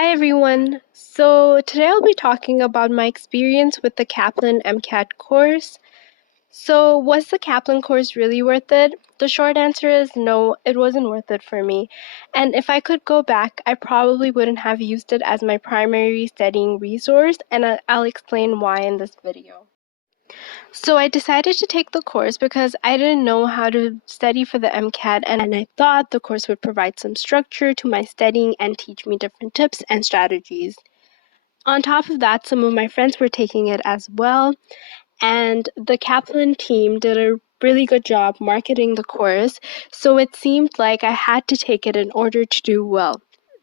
Hi everyone. So today I'll be talking about my experience with the Kaplan MCAT course. So was the Kaplan course really worth it? The short answer is no, it wasn't worth it for me. And if I could go back, I probably wouldn't have used it as my primary studying resource, and I'll explain why in this video. So I decided to take the course because I didn't know how to study for the MCAT, and I thought the course would provide some structure to my studying and teach me different tips and strategies. On top of that, some of my friends were taking it as well, and the Kaplan team did a really good job marketing the course, so it seemed like I had to take it in order to do well.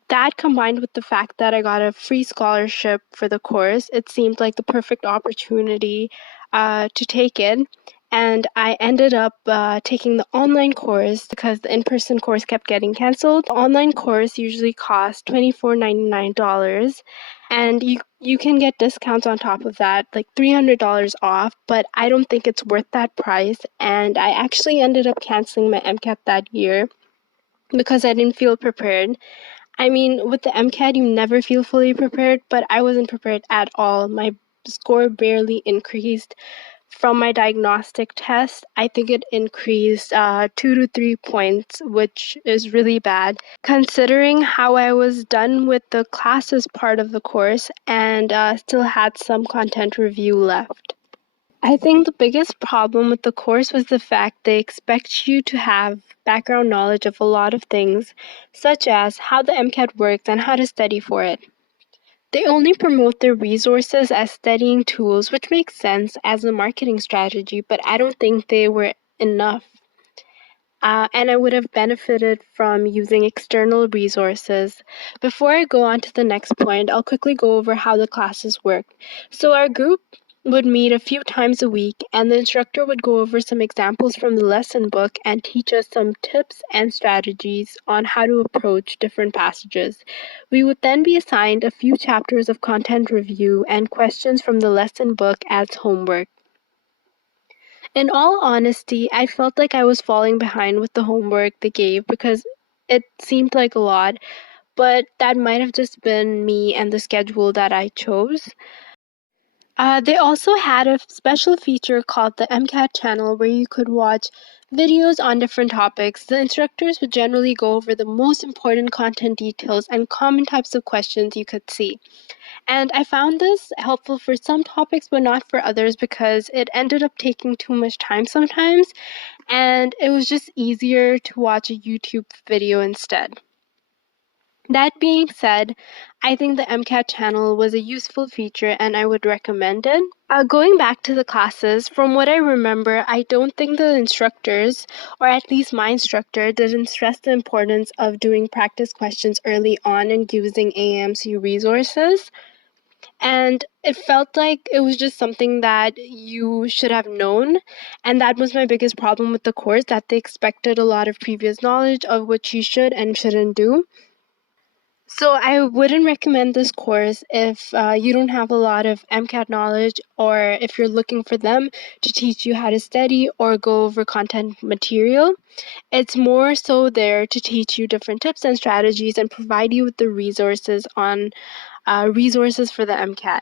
That combined with the fact that I got a free scholarship for the course, it seemed like the perfect opportunity to take it. And I ended up taking the online course because the in-person course kept getting canceled. The online course usually costs $24.99, and you can get discounts on top of that, like $300 off, but I don't think it's worth that price. And I actually ended up canceling my MCAT that year because I didn't feel prepared. I mean, with the MCAT, you never feel fully prepared, but I wasn't prepared at all. My score barely increased from my diagnostic test. I think it increased 2 to 3 points, which is really bad, considering how I was done with the classes part of the course and still had some content review left. I think the biggest problem with the course was the fact they expect you to have background knowledge of a lot of things, such as how the MCAT works and how to study for it. They only promote their resources as studying tools, which makes sense as a marketing strategy, but I don't think they were enough. And I would have benefited from using external resources. Before I go on to the next point, I'll quickly go over how the classes work. So our group would meet a few times a week, and the instructor would go over some examples from the lesson book and teach us some tips and strategies on how to approach different passages. We would then be assigned a few chapters of content review and questions from the lesson book as homework. In all honesty, I felt like I was falling behind with the homework they gave because it seemed like a lot, but that might have just been me and the schedule that I chose. They also had a special feature called the MCAT channel where you could watch videos on different topics. The instructors would generally go over the most important content details and common types of questions you could see. And I found this helpful for some topics, but not for others because it ended up taking too much time sometimes, and it was just easier to watch a YouTube video instead. That being said, I think the MCAT channel was a useful feature and I would recommend it. Going back to the classes, from what I remember, I don't think the instructors, or at least my instructor, didn't stress the importance of doing practice questions early on and using AMC resources. And it felt like it was just something that you should have known. And that was my biggest problem with the course, that they expected a lot of previous knowledge of what you should and shouldn't do. So I wouldn't recommend this course if you don't have a lot of MCAT knowledge, or if you're looking for them to teach you how to study or go over content material. It's more so there to teach you different tips and strategies and provide you with the resources for the MCAT.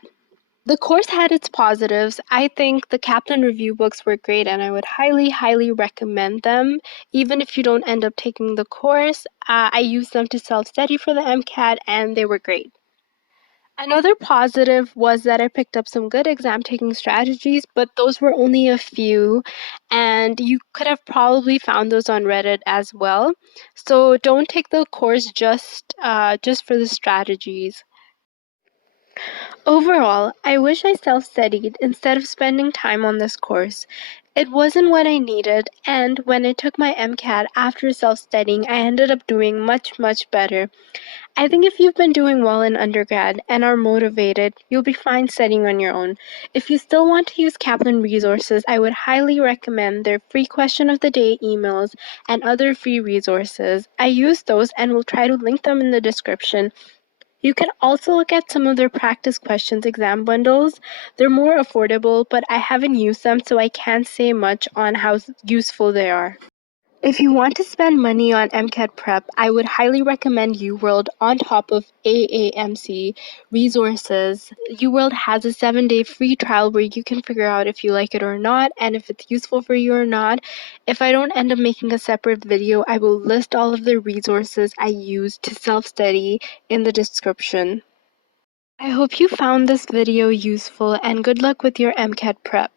The course had its positives. I think the Kaplan review books were great and I would highly, highly recommend them. Even if you don't end up taking the course, I used them to self-study for the MCAT and they were great. Another positive was that I picked up some good exam taking strategies, but those were only a few, and you could have probably found those on Reddit as well. So don't take the course just for the strategies. Overall, I wish I self-studied instead of spending time on this course. It wasn't what I needed, and when I took my MCAT after self-studying, I ended up doing much, much better. I think if you've been doing well in undergrad and are motivated, you'll be fine studying on your own. If you still want to use Kaplan resources, I would highly recommend their free question of the day emails and other free resources. I use those and will try to link them in the description. You can also look at some of their practice questions exam bundles. They're more affordable, but I haven't used them, so I can't say much on how useful they are. If you want to spend money on MCAT prep, I would highly recommend UWorld on top of AAMC resources. UWorld has a 7-day free trial where you can figure out if you like it or not and if it's useful for you or not. If I don't end up making a separate video, I will list all of the resources I use to self-study in the description. I hope you found this video useful and good luck with your MCAT prep.